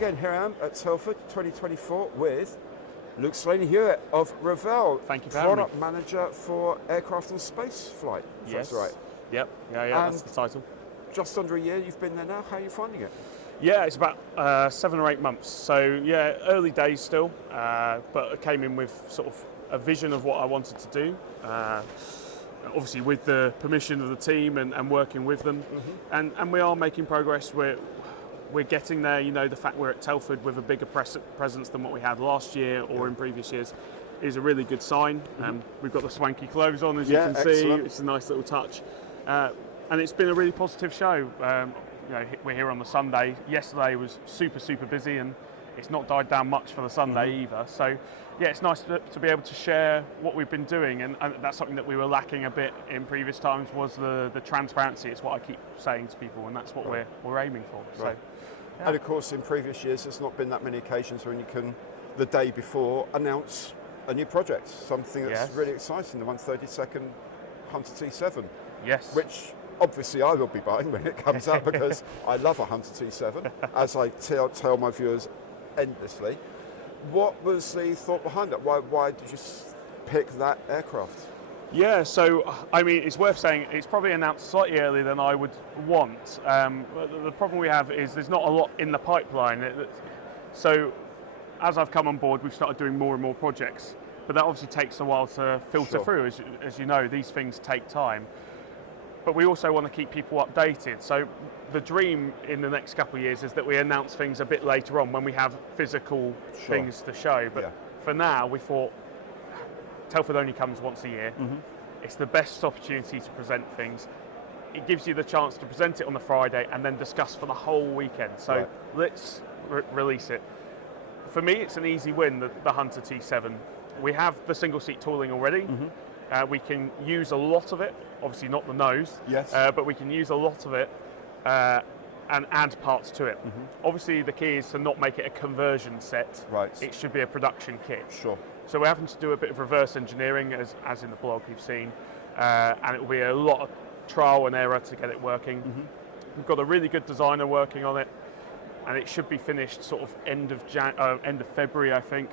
again, here I am at Telford 2024 with Luke Slaney-Hewitt of Revell. Thank you for having me. Product Manager for Aircraft and Spaceflight. Yes. That's right. Yep. Yeah, that's the title. Just under a year you've been there now. How are you finding it? Yeah, it's about 7 or 8 months. So yeah, early days still, but I came in with sort of a vision of what I wanted to do. Obviously with the permission of the team and working with them, and we are making progress. We're getting there. You know, the fact we're at Telford with a bigger presence than what we had last year or in previous years is a really good sign. We've got the swanky clothes on, as you can see. It's a nice little touch, and it's been a really positive show. You know, we're here on the Sunday. Yesterday was super busy, and it's not died down much for the Sunday either. So yeah, it's nice to be able to share what we've been doing, and that's something that we were lacking a bit in previous times, was the transparency. It's what I keep saying to people, and that's what we're aiming for. Right. So, yeah. And of course, in previous years, there's not been that many occasions when you can, the day before, announce a new project, something that's really exciting, the 132nd Hunter T7. Yes. Which obviously I will be buying when it comes out, because I love a Hunter T7, as I tell my viewers endlessly. What was the thought behind that? Why did you pick that aircraft? Yeah, so I mean, it's worth saying it's probably announced slightly earlier than I would want. The problem we have is there's not a lot in the pipeline. So as I've come on board, we've started doing more and more projects, but that obviously takes a while to filter through. As you know, these things take time. But we also want to keep people updated. So the dream in the next couple of years is that we announce things a bit later on when we have physical things to show. But for now, we thought Telford only comes once a year. It's the best opportunity to present things. It gives you the chance to present it on the Friday and then discuss for the whole weekend. So let's release it. For me, it's an easy win, the Hunter T7. We have the single seat tooling already. We can use a lot of it, obviously not the nose, but we can use a lot of it and add parts to it. Obviously the key is to not make it a conversion set. It should be a production kit. So we're having to do a bit of reverse engineering, as in the blog you've seen, and it will be a lot of trial and error to get it working. We've got a really good designer working on it, and it should be finished sort of end of February, I think.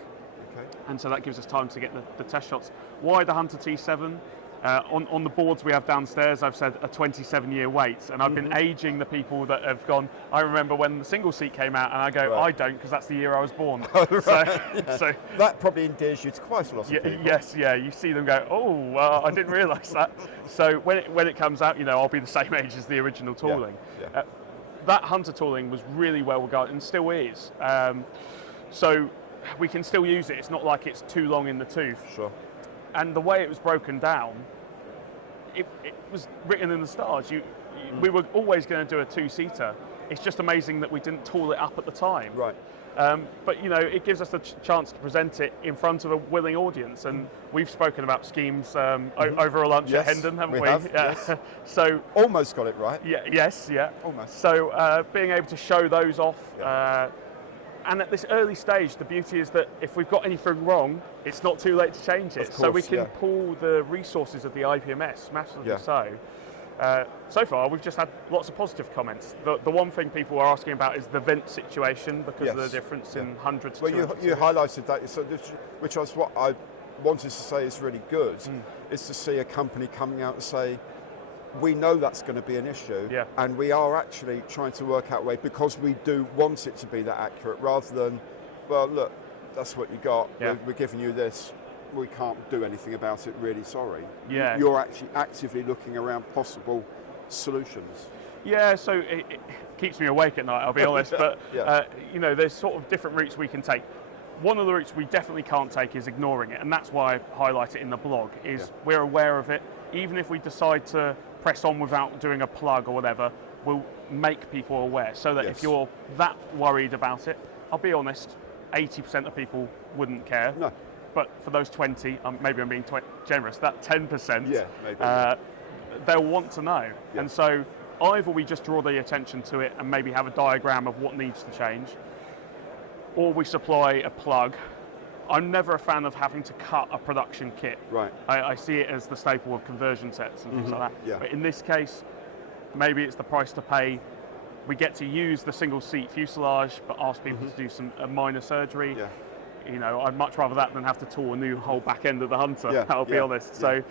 And so that gives us time to get the test shots. Why the Hunter T7? On the boards we have downstairs, I've said a 27-year wait, and I've been aging the people that have gone, I remember when the single seat came out, and I go, I don't, because that's the year I was born. So that probably endears you to quite a lot of people. Yes, you see them go, oh, I didn't realise that. So when it comes out, you know, I'll be the same age as the original tooling. That Hunter tooling was really well regarded, and still is. So we can still use it. It's not like it's too long in the tooth. And the way it was broken down, it was written in the stars. We were always going to do a two-seater. It's just amazing that we didn't tool it up at the time. But you know, it gives us the chance to present it in front of a willing audience. And we've spoken about schemes over a lunch at Hendon, haven't we? So almost got it right. Almost. So being able to show those off. And at this early stage, the beauty is that if we've got anything wrong, it's not too late to change it. So we can pull the resources of the IPMS, massively so. So far, we've just had lots of positive comments. The one thing people are asking about is the vent situation, because of the difference in 100 to 200. Well, you highlighted that, so which was what I wanted to say is really good, is to see a company coming out and say, we know that's going to be an issue, and we are actually trying to work out a way, because we do want it to be that accurate, rather than, well, look, that's what you got, we're giving you this, we can't do anything about it, really sorry. You're actually actively looking around possible solutions. So it keeps me awake at night, I'll be honest, but you know, there's sort of different routes we can take. One of the routes we definitely can't take is ignoring it, and that's why I highlight it in the blog, is we're aware of it. Even if we decide to press on without doing a plug or whatever, we'll make people aware, so that if you're that worried about it, I'll be honest, 80% of people wouldn't care. But for those 20, maybe I'm being generous, that 10%, they'll want to know. And so either we just draw the attention to it and maybe have a diagram of what needs to change, or we supply a plug. I'm never a fan of having to cut a production kit. I see it as the staple of conversion sets and things like that. But in this case, maybe it's the price to pay We get to use the single seat fuselage, but ask people to do some minor surgery. Yeah. You know, I'd much rather that than have to tool a new whole back end of the Hunter, I'll be honest. So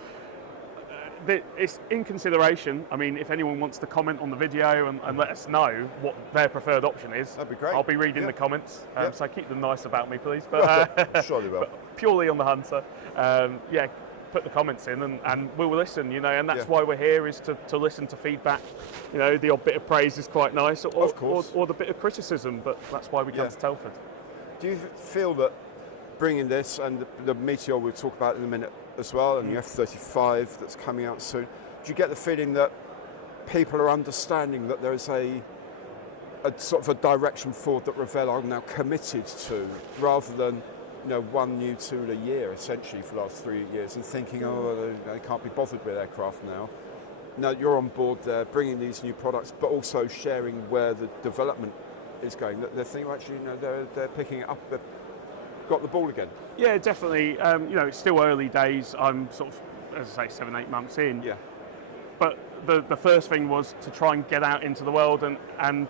it's in consideration. I mean, if anyone wants to comment on the video and let us know what their preferred option is, that'd be great. I'll be reading the comments. So keep them nice about me, please. But surely will. But purely on the Hunter, put the comments in and we'll listen, you know, and that's why we're here, is to listen to feedback. You know, the odd bit of praise is quite nice, or the bit of criticism, but that's why we come to Telford. Do you feel that bringing this and the Meteor we'll talk about in a minute as well, and the F-35 that's coming out soon, do you get the feeling that people are understanding that there is a sort of a direction forward that Revell are now committed to, rather than, you know, one new tool a year essentially for the last 3 years, and thinking, they can't be bothered with aircraft now? No, you're on board there, bringing these new products, but also sharing where the development is going. They're thinking, actually, you know, they're picking it up, they've got the ball again. Yeah, definitely. You know, it's still early days. I'm sort of, as I say, 7-8 months in. Yeah. But the first thing was to try and get out into the world and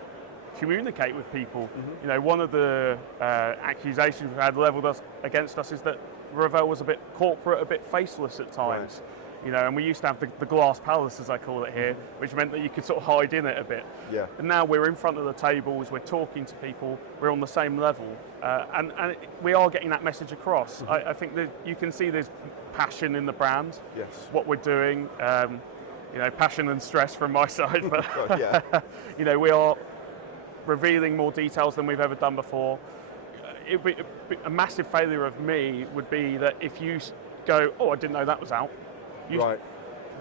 communicate with people. You know, one of the accusations we've had levelled against us is that Revell was a bit corporate, a bit faceless at times. Right. You know, and we used to have the glass palace, as I call it here, which meant that you could sort of hide in it a bit. Yeah. And now we're in front of the tables, we're talking to people, we're on the same level, and we are getting that message across. I think that you can see there's passion in the brand. Yes. What we're doing, you know, passion and stress from my side, but you know, we are revealing more details than we've ever done before. A massive failure of me would be that if you go, I didn't know that was out.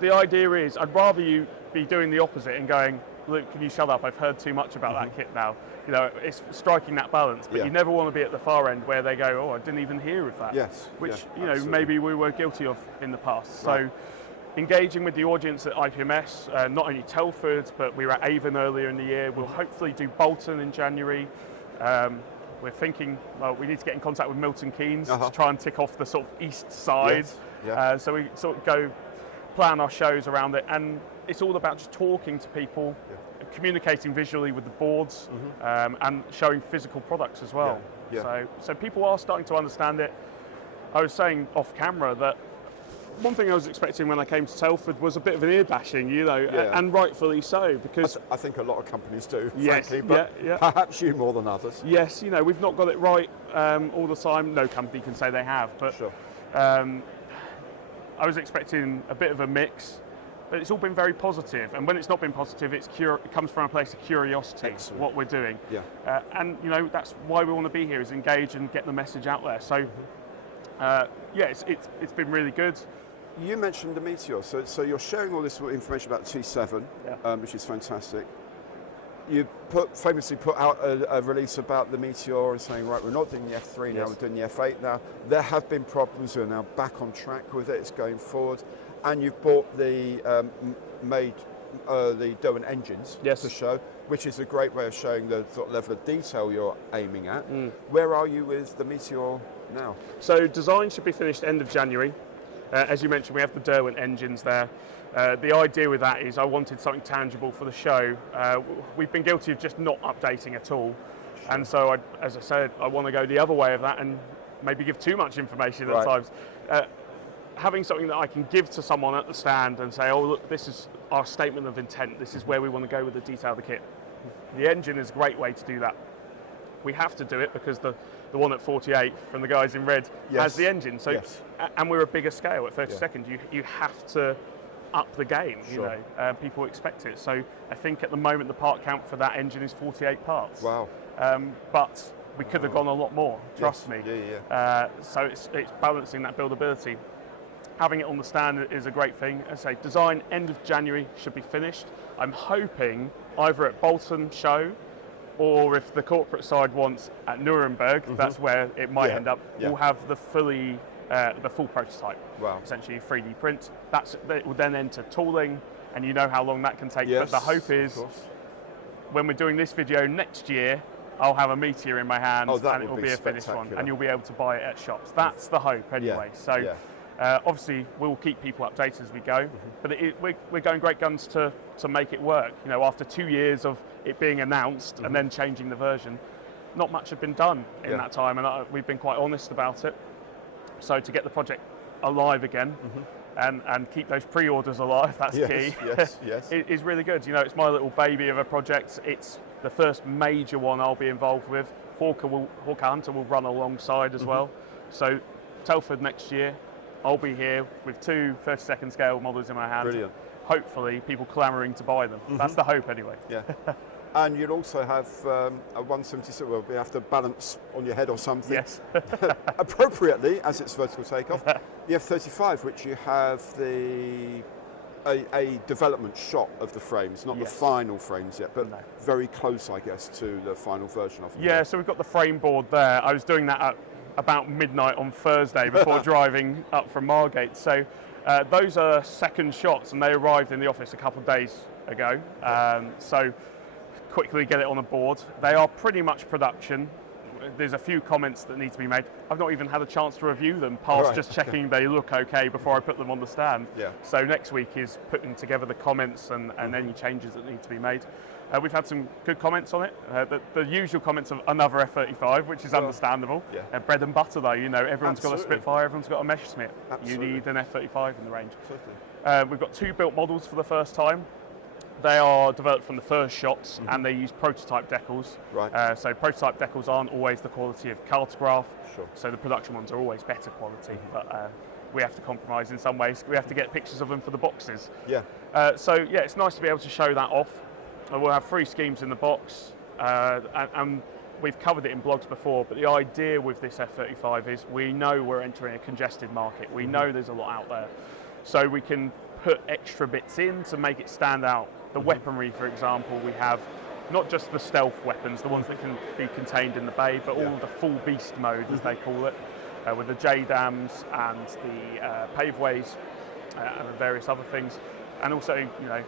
The idea is, I'd rather you be doing the opposite and going, Luke, can you shut up? I've heard too much about that kit now. You know, it's striking that balance, but you never want to be at the far end where they go, I didn't even hear of that. Yes. Which, you know, maybe we were guilty of in the past. So engaging with the audience at IPMS, not only Telford, but we were at Avon earlier in the year. We'll hopefully do Bolton in January. We're thinking, we need to get in contact with Milton Keynes to try and tick off the sort of east side. So we sort of plan our shows around it, and it's all about just talking to people, communicating visually with the boards, and showing physical products as well. So people are starting to understand it. I was saying off camera that one thing I was expecting when I came to Telford was a bit of an ear bashing, you know, and rightfully so, because I think a lot of companies do, frankly, but perhaps you more than others. Yes, you know, we've not got it right all the time. No company can say they have, but I was expecting a bit of a mix, but it's all been very positive. And when it's not been positive, it comes from a place of curiosity. Excellent. What we're doing. And you know, that's why we want to be here, is engage and get the message out there. So it's been really good. You mentioned the Meteor, so you're sharing all this information about T7, which is fantastic. You famously put out a release about the Meteor and saying, right, we're not doing the F3 now, we're doing the F8 now. There have been problems, we're now back on track with it, it's going forward. And you've bought the Derwent engines to show, which is a great way of showing the sort of level of detail you're aiming at. Where are you with the Meteor now? So design should be finished end of January. As you mentioned, we have the Derwent engines there. The idea with that is I wanted something tangible for the show. We've been guilty of just not updating at all. And so, as I said, I want to go the other way of that and maybe give too much information at times. Having something that I can give to someone at the stand and say, look, this is our statement of intent. This is where we want to go with the detail of the kit. The engine is a great way to do that. We have to do it because the one at 48 from the guys in red has the engine. So, and we're a bigger scale at 32nd. You have to up the game, you know. People expect it. So I think at the moment the part count for that engine is 48 parts. Wow. But we could have gone a lot more, trust me. So it's balancing that buildability. Having it on the stand is a great thing. As I say, design end of January should be finished. I'm hoping either at Bolton show, or if the corporate side wants at Nuremberg, that's where it might end up. We'll have the full prototype. Wow. Essentially a 3D print. It will then enter tooling, and you know how long that can take. But the hope is, when we're doing this video next year, I'll have a Meteor in my hands, and it will be a finished one, and you'll be able to buy it at shops. That's the hope anyway. So Obviously, we'll keep people updated as we go, but we're going great guns to make it work. You know, after 2 years of it being announced and then changing the version, not much had been done in that time, and we've been quite honest about it. So to get the project alive again and keep those pre-orders alive, that's key, yes. it is really good. You know, it's my little baby of a project. It's the first major one I'll be involved with. Hawker Hunter will run alongside as well. So Telford next year, I'll be here with 2 32nd scale models in my hand. Brilliant. Hopefully people clamouring to buy them. That's the hope anyway. Yeah. And you'll also have a 176, well, you have to balance on your head or something. Yes. Appropriately, as it's vertical takeoff. The F-35, which you have a development shot of the frames, not the final frames yet, but very close, I guess, to the final version of them. Yeah, so we've got the frame board there. I was doing that at about midnight on Thursday before driving up from Margate. So those are second shots, and they arrived in the office a couple of days ago. So quickly get it on a board. They are pretty much production. There's a few comments that need to be made. I've not even had a chance to review them past just checking they look okay before I put them on the stand. Yeah. So next week is putting together the comments and any changes that need to be made. We've had some good comments on it. The usual comments of another F-35, which is understandable. Yeah. Bread and butter though, you know, everyone's got a Spitfire, everyone's got a Messerschmitt. Absolutely. You need an F-35 in the range. Absolutely. We've got 2 built models for the first time. They are developed from the first shots and they use prototype decals. Right. So prototype decals aren't always the quality of cartograph. Sure. So the production ones are always better quality, but we have to compromise in some ways. We have to get pictures of them for the boxes. Yeah. So yeah, it's nice to be able to show that off. We'll have 3 schemes in the box, and we've covered it in blogs before, but the idea with this F-35 is we know we're entering a congested market. We know there's a lot out there. So we can put extra bits in to make it stand out. The weaponry, for example, we have not just the stealth weapons, the ones that can be contained in the bay, but all the full beast mode, as they call it, with the JDAMs and the paveways and various other things. And also, you know,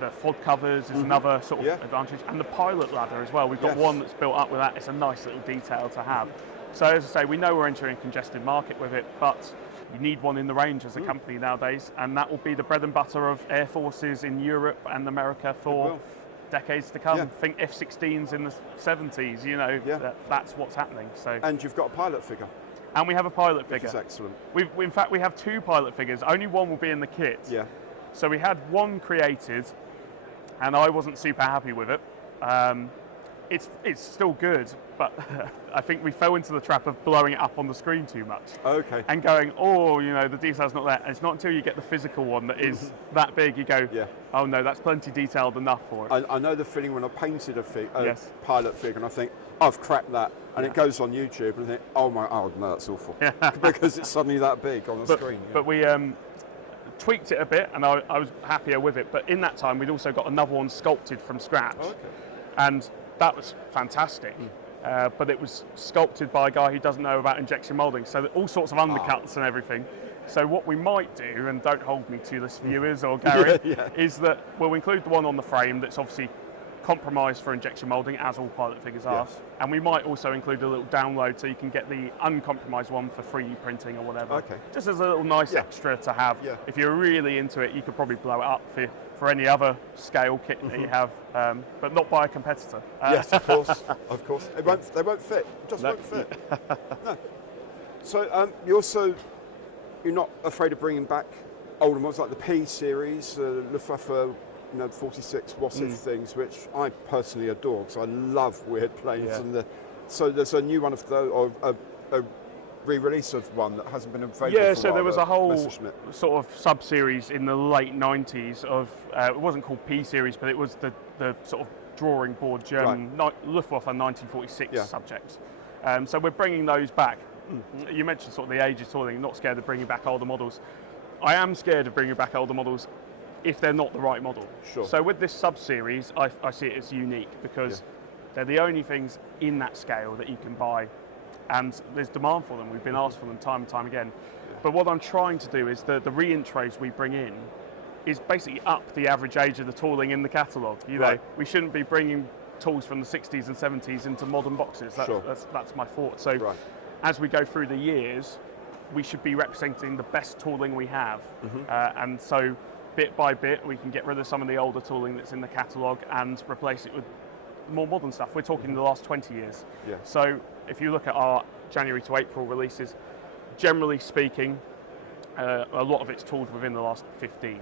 the FOD covers is another sort of advantage. And the pilot ladder as well. We've got one that's built up with that. It's a nice little detail to have. So as I say, we know we're entering a congested market with it, but you need one in the range as a company nowadays, and that will be the bread and butter of air forces in Europe and America for decades to come. Think F-16s in the 70s, you know, that's what's happening. So. And you've got a pilot figure. And we have a pilot figure. Which is excellent. In fact, we have 2 pilot figures. Only one will be in the kit. Yeah. So we had one created, and I wasn't super happy with it. It's still good, but I think we fell into the trap of blowing it up on the screen too much. Okay. And going, oh, you know, the detail's not there. And it's not until you get the physical one that is that big, you go, oh no, that's plenty detailed enough for it. I know the feeling when I painted a pilot figure and I think, I've cracked that. And it goes on YouTube and I think, oh no, that's awful. Because it's suddenly that big on the screen. But we tweaked it a bit and I was happier with it. But in that time, we'd also got another one sculpted from scratch. Oh, okay. And that was fantastic, but it was sculpted by a guy who doesn't know about injection moulding, so all sorts of undercuts and everything. So what we might do, and don't hold me to this, viewers or Gary, is that we'll include the one on the frame that's obviously compromised for injection moulding, as all pilot figures are, and we might also include a little download so you can get the uncompromised one for 3D printing or whatever, just as a little nice extra to have. If you're really into it, you could probably blow it up for any other scale kit that you have, but not by a competitor. Yes, of course, of course. They won't fit, just won't fit. No. So you're not afraid of bringing back older models like the P series, Luftwaffe, 46 Wasif things, which I personally adore because I love weird planes. And so there's a new one of those, or a re-release of one that hasn't been available for a while. So there was a whole sort of sub-series in the late 90s of, it wasn't called P-series, but it was the sort of drawing board German Luftwaffe 1946 subjects. So we're bringing those back. You mentioned sort of the ages sort of thing, not scared of bringing back older models. I am scared of bringing back older models if they're not the right model. So with this sub-series, I see it as unique because they're the only things in that scale that you can buy, and there's demand for them. We've been asked for them time and time again. But what I'm trying to do is the re-intros we bring in is basically up the average age of the tooling in the catalogue. You know, we shouldn't be bringing tools from the 60s and 70s into modern boxes. That's my thought. So as we go through the years, we should be representing the best tooling we have. And so bit by bit, we can get rid of some of the older tooling that's in the catalogue and replace it with more modern stuff. We're talking the last 20 years. Yeah. So if you look at our January to April releases, generally speaking, a lot of it's tooled within the last 15.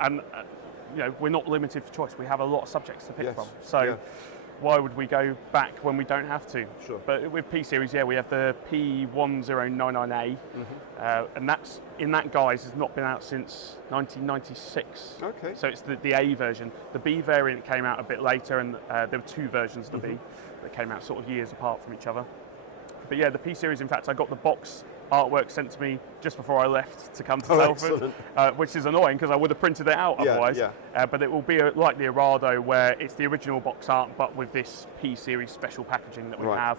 And you know, we're not limited for choice. We have a lot of subjects to pick from. So why would we go back when we don't have to? Sure. But with P series, we have the P1099A, and that's in that guise has not been out since 1996. Okay. So it's the A version. The B variant came out a bit later, and there were two versions of the B that came out sort of years apart from each other. But yeah, the P series. In fact, I got the box artwork sent to me just before I left to come to Telford, which is annoying because I would have printed it out otherwise. But it will be like the Arado, where it's the original box art but with this P series special packaging that we have.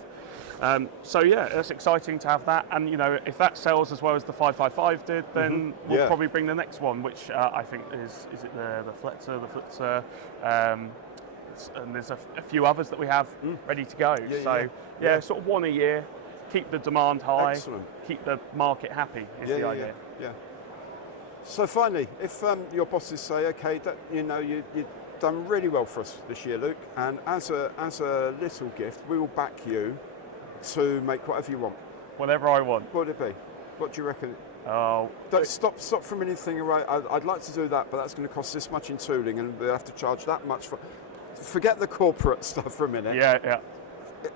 So yeah, it's exciting to have that, and you know, if that sells as well as the 555 did, then we'll probably bring the next one, which I think is it the Flitzer, and there's a few others that we have ready to go. Sort of one a year. Keep the demand high, keep the market happy is the idea. So finally, if your bosses say, okay, that, you know, you've done really well for us this year, Luke, and as a little gift, we will back you to make whatever you want. Whatever I want. What would it be? What do you reckon? Oh, don't stop from anything. Right, I'd like to do that, but that's going to cost this much in tooling, and we'll have to charge that much for. Forget the corporate stuff for a minute. Yeah.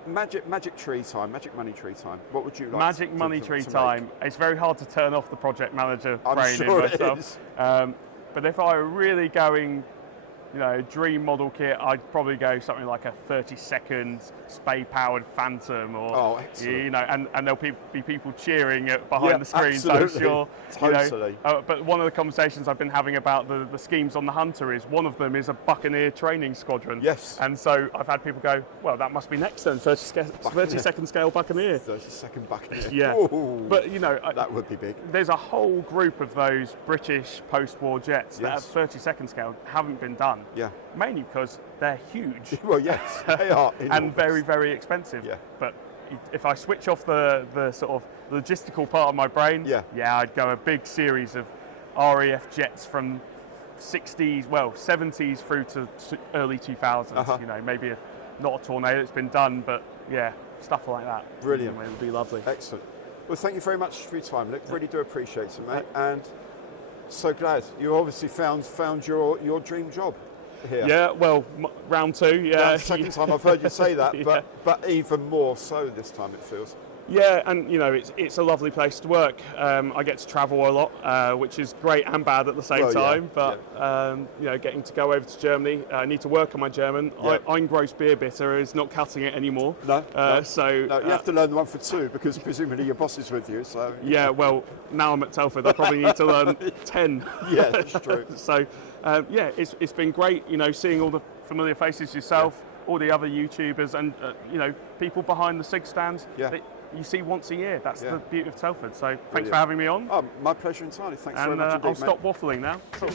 Magic tree time, magic money tree time. What would you like? Magic money tree time. It's very hard to turn off the project manager brain in myself. But if I were really going, you know, dream model kit, I'd probably go something like a 30-second spay-powered Phantom, or you know, and there'll be people cheering behind the screen. Absolutely. So sure, Totally. you know, but one of the conversations I've been having about the schemes on the Hunter is one of them is a Buccaneer training squadron. Yes. And so I've had people go, well, that must be next then, 30-second scale Buccaneer. 30-second Buccaneer. Yeah. Ooh, but you know, that would be big. There's a whole group of those British post-war jets that at 30-second scale haven't been done. Yeah. Mainly because they're huge. Well, yes, they are. And very, very expensive. Yeah. But if I switch off the sort of logistical part of my brain, I'd go a big series of RAF jets from 70s through to early 2000s. You know, maybe not a Tornado that's been done, but yeah, stuff like that. Brilliant. It would be lovely. Excellent. Well, thank you very much for your time, Luke. Really do appreciate it, mate. And so glad you obviously found your dream job here. Yeah, well, round two, the second time I've heard you say that, but even more so this time it feels. Yeah, and you know, it's a lovely place to work. I get to travel a lot, which is great and bad at the same time. But you know, getting to go over to Germany, I need to work on my German. Ein gross Bier bitter is not cutting it anymore. So you have to learn the 1 for 2 because presumably your boss is with you. So yeah, well, now I'm at Telford, I probably need to learn 10. Yeah, that's true. So it's been great. You know, seeing all the familiar faces yourself, all the other YouTubers, and you know, people behind the SIG stand. You see once a year. That's the beauty of Telford. So thanks for having me on. Oh, my pleasure entirely. Thanks very much indeed, I'll stop waffling now. Cool.